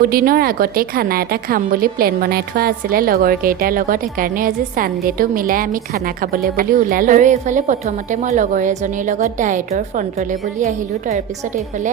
দুদিনৰ আগতে খানা এটা খাম বুলি প্লেন বনাই থোৱা আছিলে লগৰ কেইটাৰ লগত সেইকাৰণে আজি সানডেটো মিলাই আমি খানা খাবলৈ বুলি ওলালো আৰু এইফালে প্ৰথমতে মই লগৰ এজনীৰ লগত ডায়েটৰ ফ্ৰণ্টলৈ বুলি আহিলোঁ তাৰপিছত এইফালে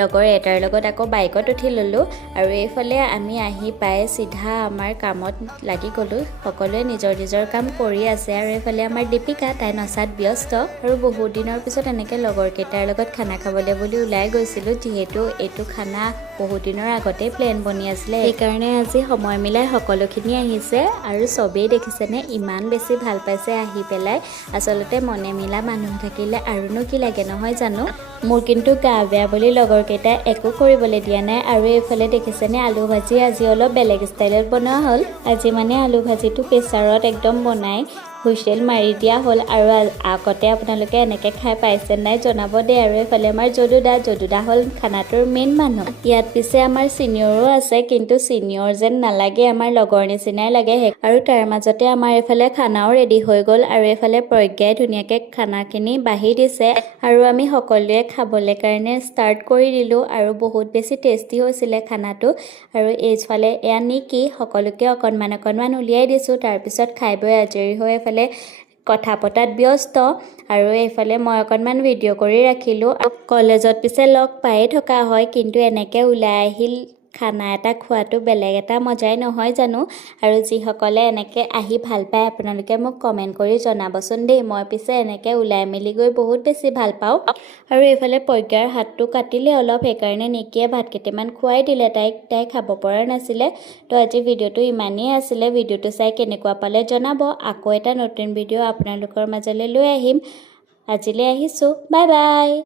লগৰ এটাৰ লগত আকৌ বাইকত উঠি ল'লোঁ আৰু এইফালে আমি আহি পাই চিধা আমাৰ কামত লাগি গ'লোঁ সকলোৱে নিজৰ নিজৰ কাম কৰি আছে আৰু এইফালে আমাৰ দীপিকা তাই নচাত ব্যস্ত আৰু বহুত দিনৰ পিছত এনেকৈ লগৰ কেইটাৰ লগত খানা খাবলৈ বুলি ওলাই গৈছিলোঁ যিহেতু এইটো খানা বহুত দিনৰ আগতে প্লেন বনি আছিলে সেইকাৰণে আজি সময় মিলাই সকলোখিনি আহিছে আৰু চবেই দেখিছেনে ইমান বেছি ভাল পাইছে আহি পেলাই আচলতে মনে মিলা মানুহ থাকিলে আৰুনো কি লাগে নহয় জানো মোৰ কিন্তু গা বেয়া বুলি লগৰ কেইটাই একো কৰিবলৈ দিয়া নাই আৰু এইফালে দেখিছেনে আলু ভাজি আজি অলপ বেলেগ ষ্টাইলত বনোৱা হ'ল আজি মানে আলু ভাজিটো প্ৰেছাৰত একদম বনাই হুইচেল মাৰি দিয়া হ'ল আৰু আগতে আপোনালোকে এনেকৈ খাই পাইছে নাই জনাব দেই আৰু এইফালে আমাৰ যদুদা হ'ল খানাটোৰ মেইন মানুহ ইয়াত পিছে আমাৰ চিনিয়ৰো আছে কিন্তু চিনিয়ৰ যেন নালাগে আমাৰ লগৰ নিচিনাই লাগে আৰু তাৰ মাজতে আমাৰ এইফালে খানাও ৰেডি হৈ গ'ল আৰু এইফালে প্ৰজ্ঞাই ধুনীয়াকৈ খানাখিনি বাঢ়ি দিছে আৰু আমি সকলোৱে খাবলৈ কাৰণে ষ্টাৰ্ট কৰি দিলোঁ আৰু বহুত বেছি টেষ্টি হৈছিলে খানাটো আৰু এইফালে এয়া নিকি সকলোকে অকণমান উলিয়াই দিছোঁ তাৰপিছত খাই বৈ আজৰি হৈ এইফালে কথা পতাত ব্যস্ত আৰু এইফালে মই অকণমান ভিডিঅ' কৰি ৰাখিলোঁ কলেজত পিছে লগ পায়ে থকা হয় কিন্তু এনেকৈ ওলাই আহিল খানা এটা খোৱাটো বেলেগ এটা মজাই নহয় জানো আৰু যিসকলে এনেকৈ আহি ভাল পায় আপোনালোকে মোক কমেণ্ট কৰি জনাবচোন দেই মই পিছে এনেকৈ ওলাই মেলি গৈ বহুত বেছি ভাল পাওঁ আৰু এইফালে প্ৰজ্ঞাৰ হাতটো কাটিলে অলপ সেইকাৰণে নিকিয়ে ভাত কেইটামান খুৱাই দিলে তাই খাব পৰা নাছিলে তো আজি ভিডিঅ'টো ইমানেই আছিলে ভিডিঅ'টো চাই কেনেকুৱা পালে জনাব আকৌ এটা নতুন ভিডিঅ' আপোনালোকৰ মাজলৈ লৈ আহিম আজিলৈ আহিছোঁ বাই বাই